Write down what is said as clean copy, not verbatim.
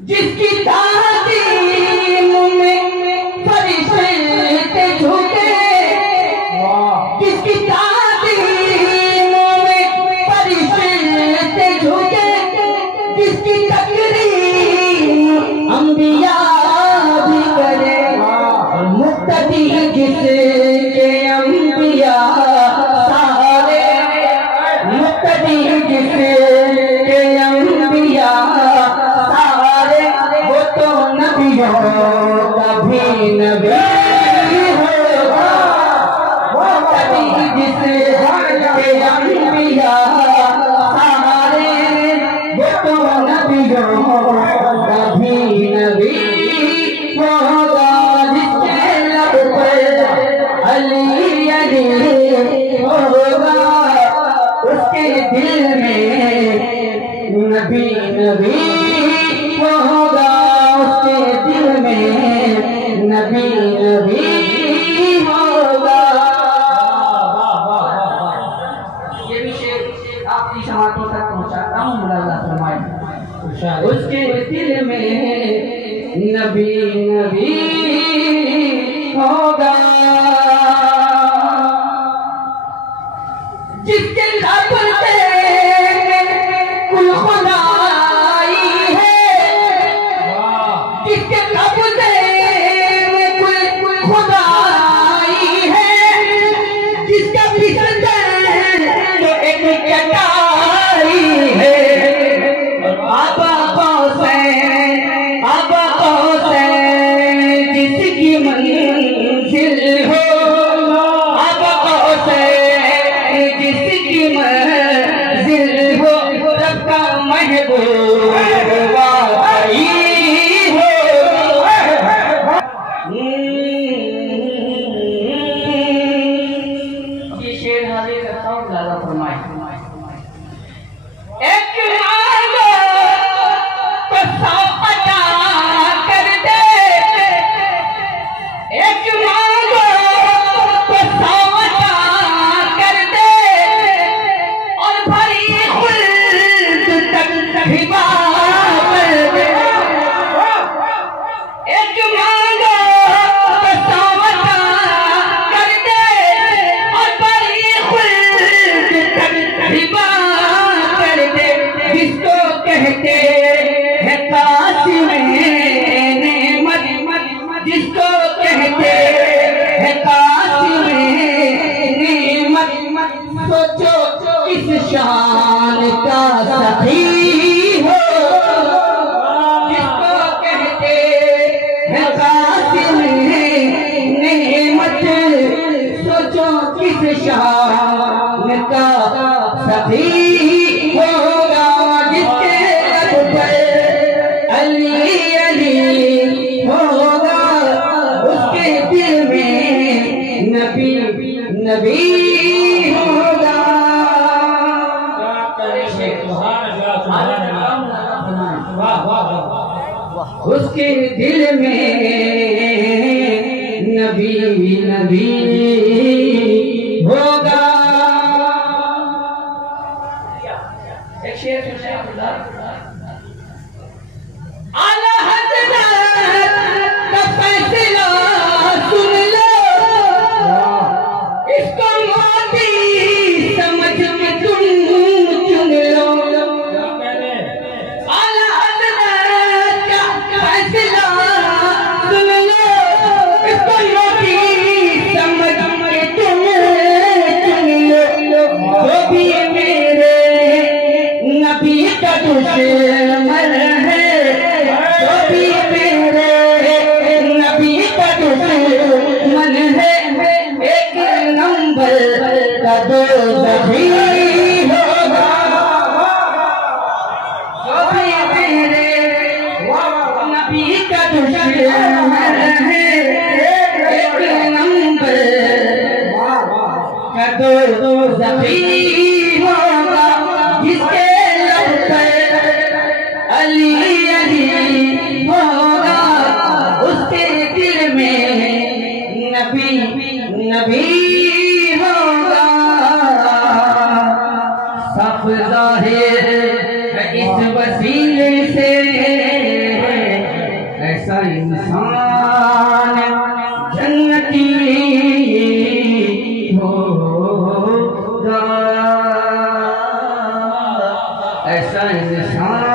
जिसकी ताज़ीम में फरिश्ते झुके, जिसकी ताज़ीम में फरिश्ते झुके, जिसकी तकरीम अंबिया भी करे, मुक्तदी जिसके अंबिया सारे, मुक्तदी जिसके अंबिया सारे, वो तो नबियों का भी नबी होगा, मुक्तदी जिसके अंबिया सारे, वो तो नबियों का भी नबी होगा, जिसके लब पर अली अली होगा, उसके दिल में नबी नबी होगा, उसके दिल में नबी नबी होगा। ये भी शेर आपकी समातों तक पहुंचाता हूँ, मुलाजा फरमाए। उसके दिल में नबी नबी होगा, जिसके लब पे कुल खुदाई है, जिसके लब पे कुल खुदाई है, जिसका फिसलता तो एक कटाई है, आबा कौसैन जिसकी मंजिल हो, आबा कौसैन जिसकी मंजिल हो, रब का महबूब वाई हो। ये शेर हाजिर करता हूँ, ज़्यादा फरमाए। एक मांगो तो 100 अता कर दे, एक मांगो तो 100 अता कर दे, और भरी खुल्द तक हिबा कर दे। एक मांगो तो 100 अता कर दे, और भरी खुल्द तक हिबा कर दे, जिसको कहते हैं कासिम नेमत, जिसको कहते हैं कासिम नेमत, सोचो इस शान का सखी हो, जिसको कहते हैं कासिम नेमत, सोचो किस शान का सखी होगा, जिसके लब पर अली अली होगा, उसके दिल में नबी नबी होगा। उसके दिल में नबी नबी होगा। एक शेर सुनिए आला हज़रत का फैसला सुन लो, इसको मोदी समझ के तुम चुन लो। आला हज़रत का फैसला सुन लो, इसको मोदी समझ के तुम चुन लो। जो भी मेरे नबी का दुश्मन है, जो भी मेरे नबी का दुश्मन है, एक नंबर का दोज़खी होगा। जो भी मेरे नबी का दुश्मन है, एक नंबर का दोज़खी होगा, जिसके लब पर अली अली होगा, उसके दिल में नबी नबी होगा। सब ज़ाहिर इस वसीले से ऐसा इंसान